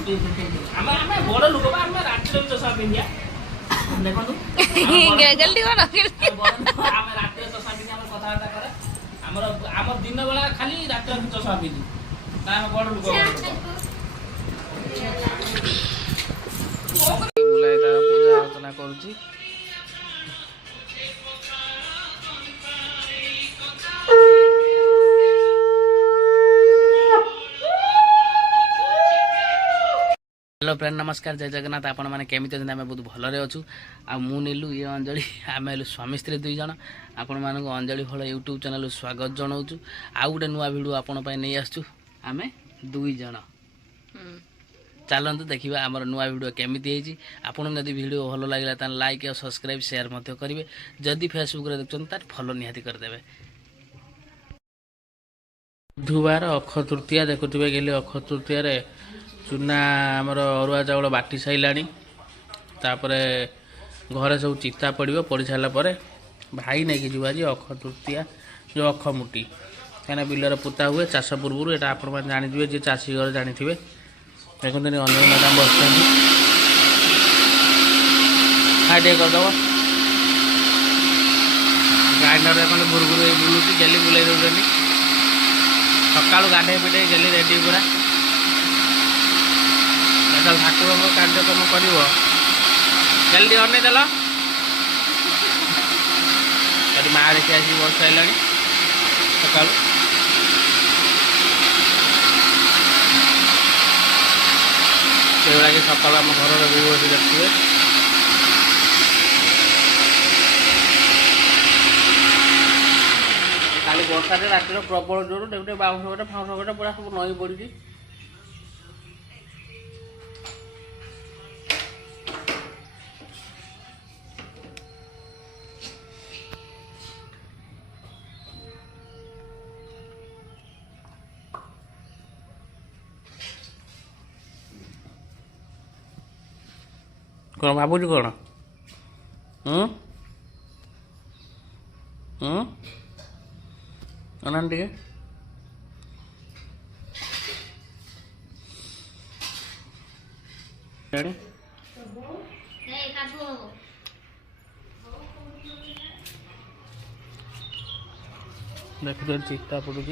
ଆମେ ବଡ଼ ଲୋକ ବା ଆମେ ରାତିରେ ଚଷମା ପିନ୍ଧିଆ ଦେଖନ୍ତୁ ଗେଗଲଟି କଣ ଆମେ ରାତିରେ ଚଷମା ପିନ୍ଧି ଆମେ କଥାବାର୍ତ୍ତା କରେ ଆମ ଦିନ ବେଳା ଖାଲି ରାତିରେ ଚଷମା ପିନ୍ଧୁ ନା ଆମେ ବଡ଼ ଲୋକ ବୁଲାଇ ତାର ପୂଜା ଅର୍ଚ୍ଚନା କରୁଛି। हेलो फ्रेंड नमस्कार जय जगन्नाथ आपण मैंने केमी अच्छे आम बहुत भलरे अच्छू आ मु नीलू ये अंजलि आम हेलु स्वामी स्त्री दुई जन आपण मानक अंजलि फल यूट्यूब चैनल स्वागत जनाऊँ आउ गोटे नुआ भिडियो आपण नहीं आसचु आम दुई जन चलतु देखा आमर नुआ भिडियो केमिति आपन जदि भिडियो भल लगे तो लाइक और सब्सक्राइब शेयर करेंगे जदि फेसबुक देखते तो फॉलो निहाती करदे। बुधवार अक्ष तृतीया देखुवे गले अक्ष तृतीय चूना आमर अरुआ चाउल बाटी साराणी तापर घरे सब चिता पड़ो पड़ सारापर भाई नहीं कि आज अक्ष तृतीया जो अक्षमुटी कहीं बिलर पोता हुए चाष पूर्व यहाँ आप जानी जी चाषी घर जानी थे देखते अंजलि मैडम बस हाई टे करदे ग्राइंडर कौन गुरगुर बुलूँ गेली बुलाई दौरान सका गाधे पिटे गेली रेडी पूरा ठाकुर कार्यक्रम कर जल्दी अने देल माँ देखिए आस बस सारा सका कि सका आम घर बस देखिए खाली वर्षा रातिर प्रबल जोर देखते बाउंस गटे फाउंस गटे पूरा सब नई पड़ी कौन भावुँ कौन अना टे देखते चिता पड़ू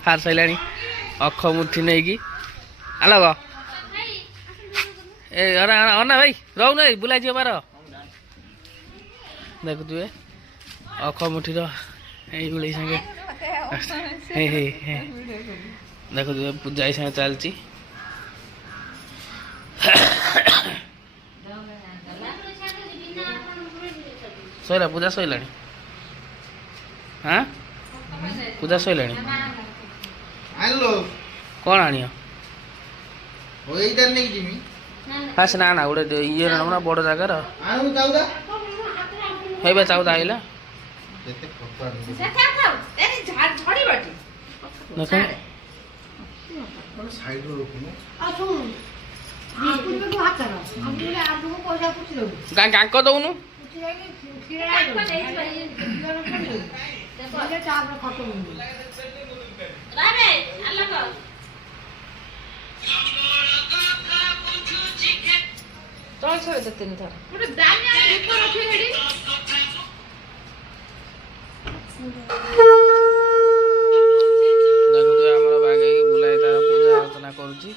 हार सारा अक्षमुठी नहीं कि अलग ए अना भाई रहू ना बुलाई जी बार देखुए अक्षमुठी ये संगे देखुए पूजा संगे चलती सैला पूजा सैला हाँ पूजा सैला कौन आनी फास्ट ना ना गोटे ये ना बड़ जगार है चाउदा आइला ଗାଙ୍କ ଦଉନୁ ତଳେ ଛଡେଇ ଦେ 3 ଥର ଦେଖନ୍ତୁ ଆମର ବାଗେଇକି ବୁଲାଇ ତାର ପୂଜା ଅର୍ଚ୍ଚନା କରୁଛି।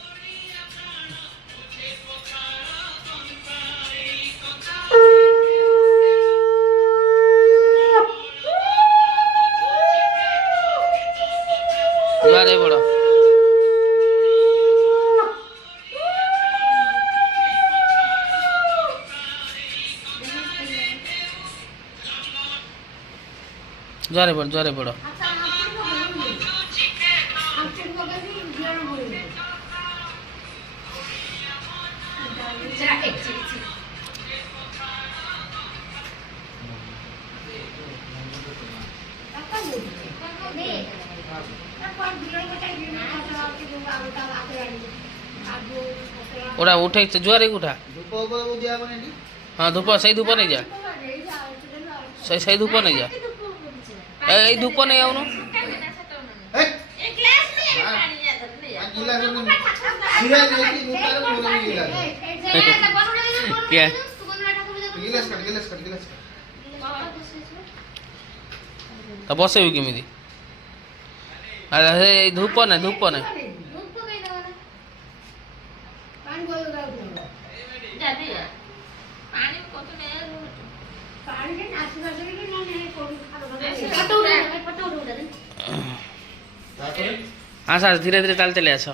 ଜୁହାରେ ବଡ଼ ଜୁହାରେ ବଡ଼ ওটা উঠে জুয়ারে উঠা हाँ धूप सही धूप नहीं जा सही धूप नहीं जा এই ধূপ নেই আউনো क्या तो बसेबी केमिति धूप ना आस आस धीरे धीरे ताल चले आस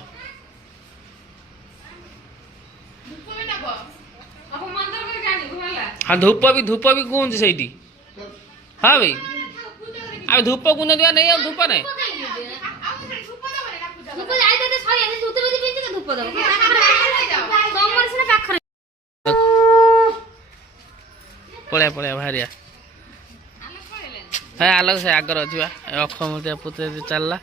हाँ धूप भी गुंज से हाँ भाई अब धूप गुंज दिया नहीं अब धूप नहीं पड़े बाहरिया है आलोक से आगर अच्छी अक्षमृतिया पुत्र चलला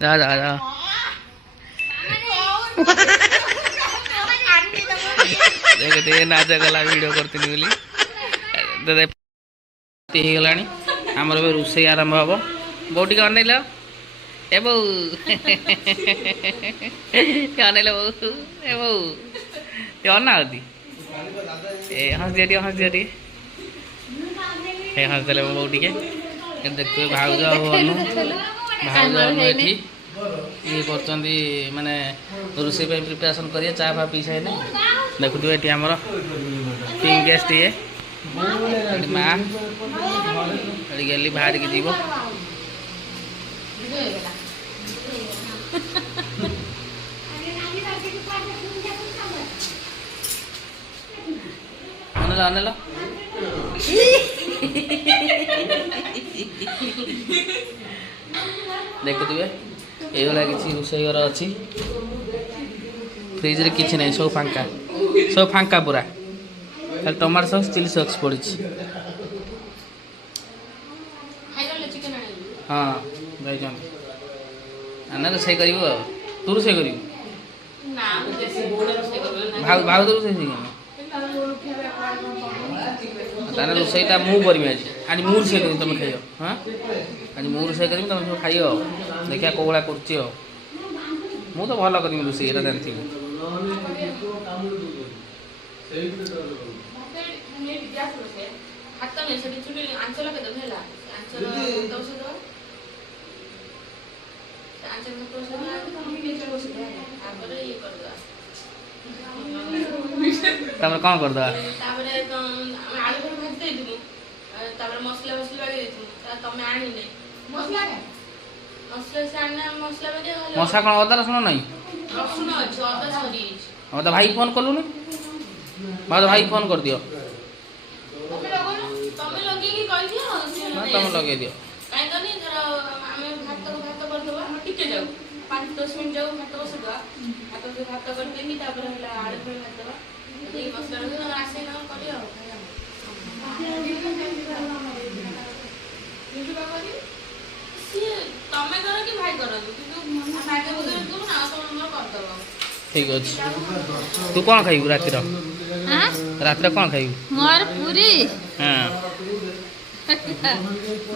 जा देख नाच गला वीडियो करती बोली गलानी आमर भी रोषे आरंभ हम बो टे अनैल ए बो अनैल बो ए बो अना ए हंस दिया हंस दे बो टे देखिए भाउज अनु भाउज अनु ये माने रोषे प्रिपरेशन करिए चा फा पी सारे देखु ये आमर पिंक गेस्ट ये माँ गली बाहर की जीव अनेल देखुए ये किसी रोषे घर अच्छी फ्रिज रे किसी नहीं सब फांका पूरा खाली टमाटो सॉस चिली सॉस पड़ी हाँ आना रोषे कर तू रोषे कर भाव तो रोषे ताने रोषेटा मु करी आज मु रोषे कर तुम खाइयो हाँ आज मु रोषे कर तुम सब खाइयो देखिया कौ भाया कर मु तो भल कर रोषे जानती कौन कर मशा कौन अदा रसुण नहीं तो भाई फोन कलु भाई फोन कर दियो तुम लगे दियो ଟିକେ ଯାଉ 5-10 ମିନିଟ୍ ଯାଉ ଭାତ ବସେଇଦେବା ଭାତ କରିଦେଇକି ତାପରେ ହେଲା ଆଳୁ ଫଳୁ ଭାଜିଦେବା ଦେଇକି ମସଲା ରଖିଦେବା ଆସେ ନା କରିବା ଆଉ ସିଏ ତମେ କର କି ଭାଇ କରନ୍ତୁ କିନ୍ତୁ ଭାଇ କରିବୁ ନା ତମେ ମୋର କରିଦେବ ଠିକ୍ ଅଛି ତୁ କ'ଣ ଖାଇବୁ ରାତିର ରାତିରେ କ'ଣ ଖାଇବୁ ମୋର ପୁରୀ ହଁ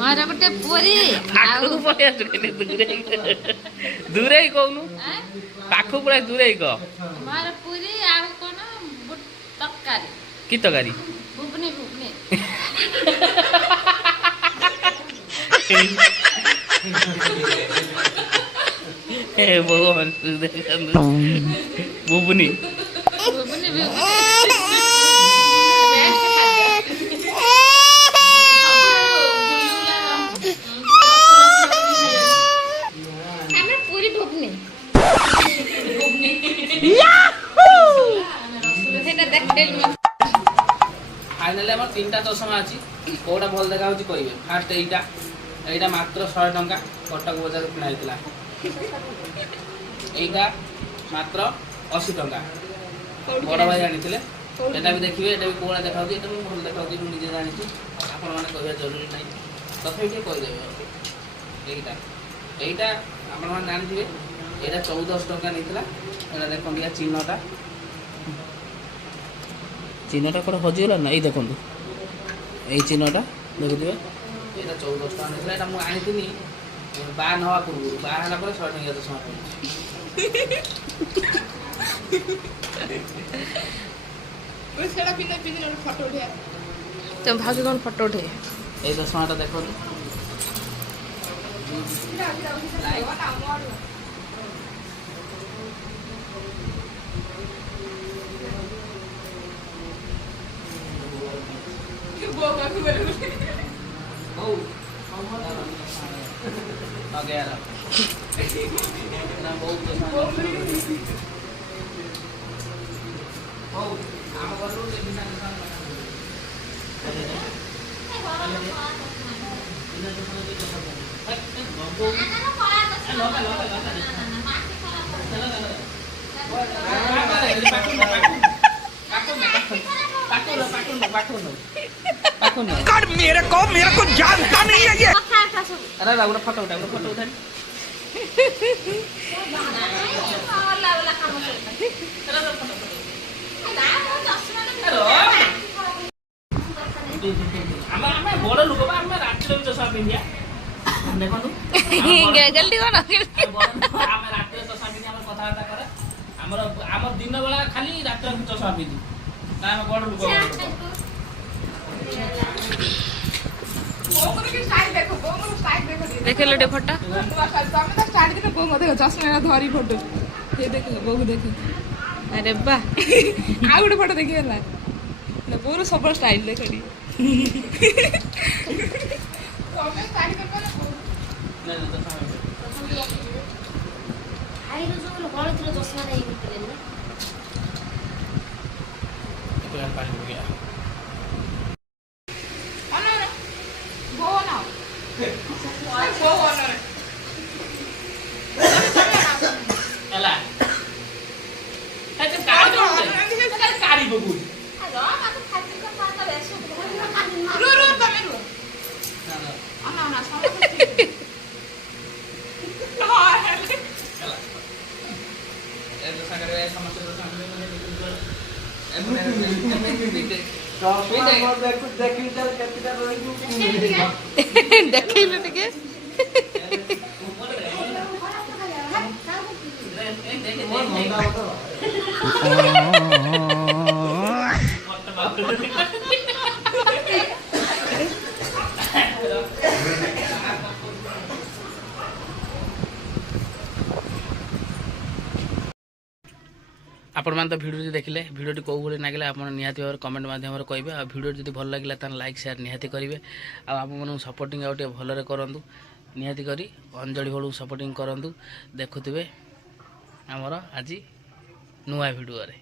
ମୋର ଗୋଟେ ପୁରୀ ପାଖକୁ ପଳେଇ ଆସୁ ଦୂରେଇ କହୁନୁ ପାଖକୁ ପଳେଇ ଦୂରେଇ କହ ମୋର ପୁରୀ ଆଉ କଣ ତରକାରୀ କି ତରକାରୀ ଘୁଗୁନି ଏ ଭଗବାନ ବୁବୁନି ପୁରୀ ଘୁଗୁନି ফাইনালি আমার 3টা চশমা আছে কোটা ভাল দেখা হচ্ছে কইবে ফার্স্ট এইটা মাত্র 100 টাকা কটক বাজারে কিনা হইতলা এইটা মাত্র 80 টাকা বড় ভাই আনিছিলে এটা भी देखिए এটা भी কোড়া দেখা হচ্ছে এটা ভাল দেখা হচ্ছে আমি নিজে জানিছি আপন মানে কইবা জরুরি নাই তথাপি কি কই দেবে এইটা আপন মানে জানিছিবে এটা 14 টাকা নিতলা এটা দেখুন দিয়া চিহ্নটা কোটা হজিগলা না এই দেখুন এই চিহ্নটা দেখুଥିବେ এটা 14 টাকা নিতলা এটা মু আনিতিনি বা নওয়া করবো বা হলা পরে 100 টাকা তো সময় সেটা পিনে পিনে ফটো উঠে তুমি ভাউজ কোন ফটো উঠে এই দশমাটা দেখুন ओके यार ना बहुत ओ आम बलू ले बिना दुकान मेरे को जानता नहीं है ये अरे राउंड फोटो उठा बड़ लोक रात चषा पिंधिया देखो जल्दी कौन रात चषा पिंधि कथबार्ता करे आम दिन बेला खाली रात चषा पिंधि ना बड़ लोक देखे लो फोटो चश्मा धरी फोटो देख बोक देख अरे वाह आ गोटे फोटो देखी है बोर सब स्टाइल देख देखिलु टिके आपण मैंने तो भिडियो देखिले भिडियो कौ भाई लगे आप निहाती भाव कमेंट मध्यम कहे आ भिडियो जब भल लगे तो लाइक शेयर निहाती करेंगे आप सपोर्टिंग आउ भलरे करूँ निहाती करी अंजलि भलू सपोर्टिंग करूँ देखुवे आमर आज नुआ भिडियो